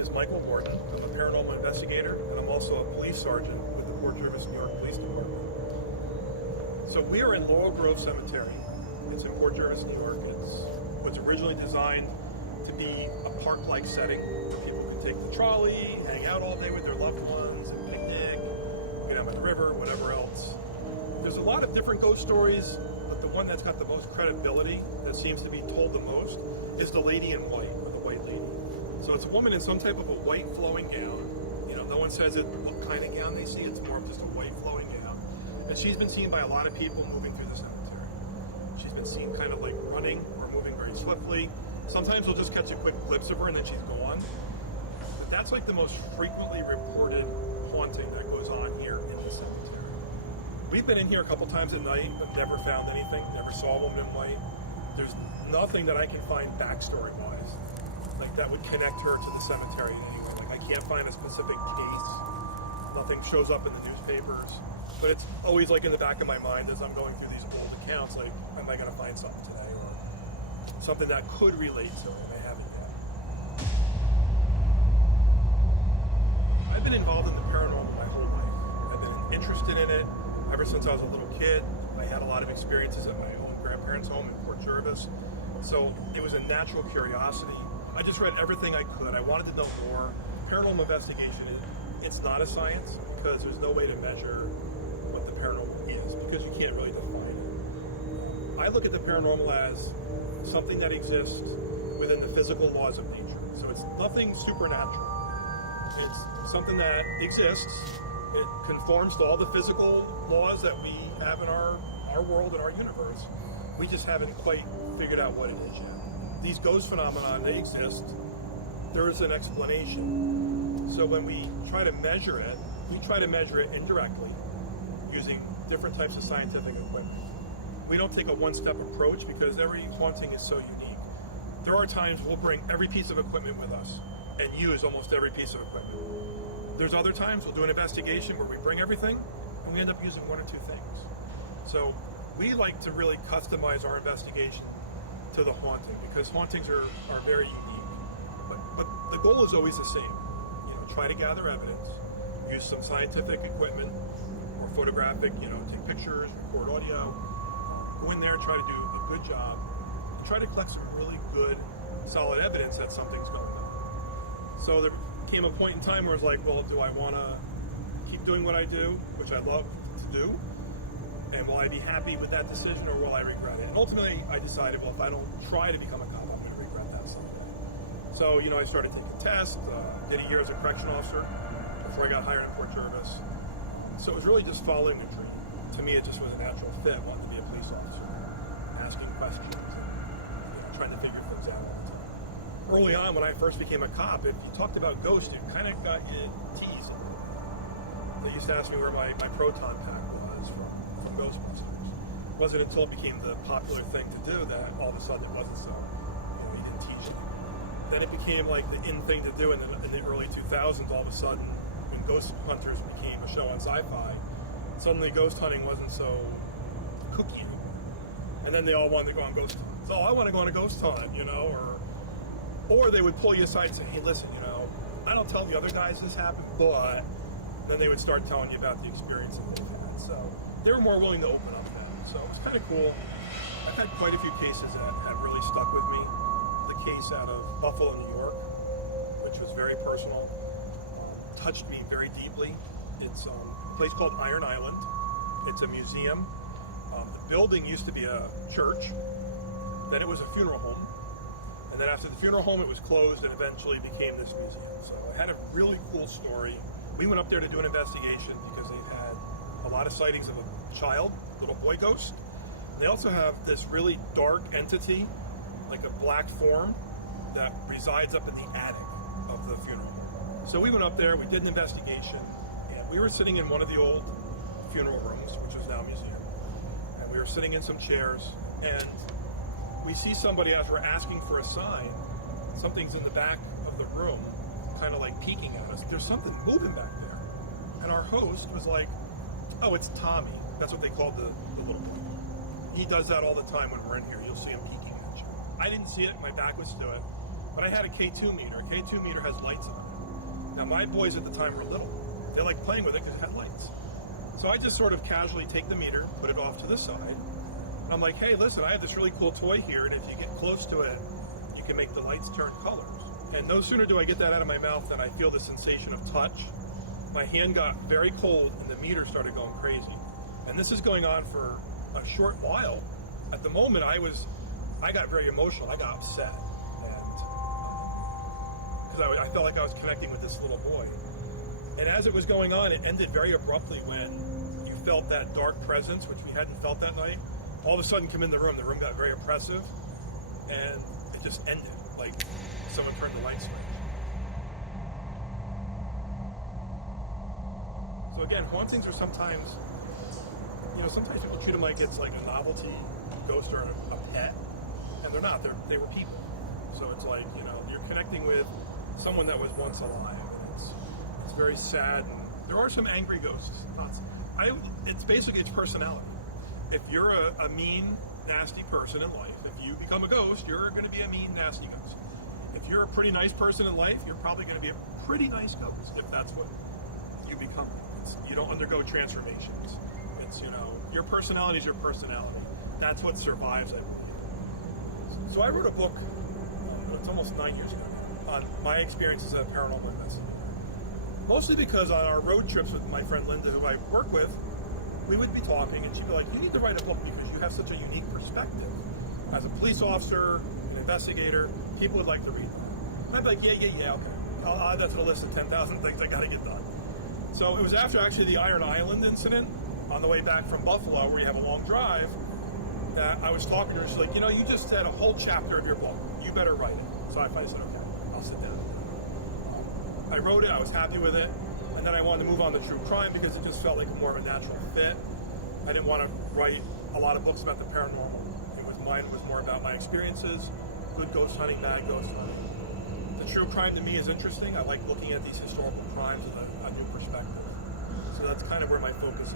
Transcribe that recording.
is Michael Worden. I'm a paranormal investigator, and I'm also a police sergeant with the Port Jervis, New York Police Department. So we are in Laurel Grove Cemetery. It's in Port Jervis, New York. It was originally designed to be a park-like setting where people can take the trolley, hang out all day with their loved ones, and picnic, get out by the river, whatever else. There's a lot of different ghost stories, but the one that's got the most credibility, that seems to be told the most, is the lady in white, or the white lady. So it's a woman in some type of a white flowing gown. You know, no one says what kind of gown they see. It's more of just a white flowing gown. And she's been seen by a lot of people moving through the cemetery. She's been seen kind of like running or moving very swiftly. Sometimes we'll just catch a quick glimpse of her and then she's gone. But that's like the most frequently reported haunting that goes on here in the cemetery. We've been in here a couple times at night, but never found anything. Never saw a woman in white. There's nothing that I can find backstory-wise, like that would connect her to the cemetery in any way. Like I can't find a specific case. Nothing shows up in the newspapers. But it's always like in the back of my mind as I'm going through these old accounts, like, am I going to find something today? Or something that could relate to it, and I haven't yet. I've been involved in the paranormal my whole life. I've been interested in it ever since I was a little kid. I had a lot of experiences at my own grandparents' home in Port Jervis. So it was a natural curiosity. I just read everything I could. I wanted to know more. Paranormal investigation, it's not a science because there's no way to measure what the paranormal is because you can't really define it. I look at the paranormal as something that exists within the physical laws of nature. So it's nothing supernatural. It's something that exists. It conforms to all the physical laws that we have in our world and our universe. We just haven't quite figured out what it is yet. These ghost phenomena, they exist. There is an explanation. So when we try to measure it, we try to measure it indirectly using different types of scientific equipment. We don't take a one-step approach because every haunting is so unique. There are times we'll bring every piece of equipment with us and use almost every piece of equipment. There's other times we'll do an investigation where we bring everything and we end up using one or two things. So we like to really customize our investigation to the haunting because hauntings are very unique. But the goal is always the same. You know, try to gather evidence, use some scientific equipment or photographic, take pictures, record audio, go in there and try to do a good job, and try to collect some really good, solid evidence that something's going on. So there came a point in time where it's like, well, do I want to keep doing what I do, which I love to do? And will I be happy with that decision or will I regret it? And ultimately, I decided, well, if I don't try to become a cop, I'm going to regret that someday. So, I started taking tests, did a year as a correction officer before I got hired in Port Jervis. So it was really just following a dream. To me, it just was a natural fit, wanting to be a police officer, asking questions, and trying to figure things out all the time. Early on, when I first became a cop, if you talked about ghosts, it kind of got you teased. They used to ask me where my proton pack was from Ghostbusters. It wasn't until it became the popular thing to do that all of a sudden it wasn't so. You didn't teach it. Then it became like the in thing to do in the early 2000s. All of a sudden, when Ghost Hunters became a show on Sci-Fi, suddenly ghost hunting wasn't so kooky. And then they all wanted to go on ghost hunts. So I want to go on a ghost hunt, or they would pull you aside and say, hey, listen, I don't tell the other guys this happened, but then they would start telling you about the experience that they've had. So they were more willing to open up then. So it was kind of cool. I've had quite a few cases that have really stuck with me. The case out of Buffalo, New York, which was very personal, touched me very deeply. It's a place called Iron Island. It's a museum. The building used to be a church. Then it was a funeral home. And then after the funeral home, it was closed and eventually became this museum. So it had a really cool story. We went up there to do an investigation because they've had a lot of sightings of a child, little boy ghost. They also have this really dark entity, like a black form, that resides up in the attic of the funeral home. So we went up there, we did an investigation, and we were sitting in one of the old funeral rooms, which is now a museum. And we were sitting in some chairs, and we see somebody, as we're asking for a sign, something's in the back of the room, kind of like peeking at us. There's something moving back there. And our host was like, oh, it's Tommy. That's what they called the little boy. He does that all the time when we're in here. You'll see him peeking at you. I didn't see it. My back was to it. But I had a K2 meter. A K2 meter has lights in it. Now, my boys at the time were little. They liked playing with it because it had lights. So I just sort of casually take the meter, put it off to the side. And I'm like, hey, listen, I have this really cool toy here, and if you get close to it, you can make the lights turn colors. And no sooner do I get that out of my mouth than I feel the sensation of touch. My hand got very cold, and the meter started going crazy. And this is going on for a short while. At the moment, I got very emotional. I got upset. Because I felt like I was connecting with this little boy. And as it was going on, it ended very abruptly when you felt that dark presence, which we hadn't felt that night. All of a sudden, come in the room got very oppressive, and it just ended, like someone turned the light switch. So again, hauntings are sometimes, sometimes people treat them like it's like a novelty ghost or a pet, and they're not. They were people. So it's like, you're connecting with someone that was once alive. It's very sad. And there are some angry ghosts. It's basically its personality. If you're a mean, nasty person in life, if you become a ghost, you're going to be a mean, nasty ghost. If you're a pretty nice person in life, you're probably going to be a pretty nice ghost if that's what you become. You don't undergo transformations. It's, your personality is your personality. That's what survives, I believe. So I wrote a book, it's almost 9 years ago, on my experience as a paranormal investigator. Mostly because on our road trips with my friend Linda, who I work with, we would be talking, and she'd be like, you need to write a book because you have such a unique perspective. As a police officer, an investigator, people would like to read that. And I'd be like, yeah, okay. I'll add that to the list of 10,000 things I got to get done. So it was after actually the Iron Island incident, on the way back from Buffalo, where you have a long drive, that I was talking to her. She's like, you just said a whole chapter of your book. You better write it. So I said, okay, I'll sit down. I wrote it. I was happy with it. And then I wanted to move on to true crime because it just felt like more of a natural fit. I didn't want to write a lot of books about the paranormal. Mine was more about my experiences, good ghost hunting, bad ghost hunting. The true crime to me is interesting. I like looking at these historical crimes with a new perspective. So that's kind of where my focus is.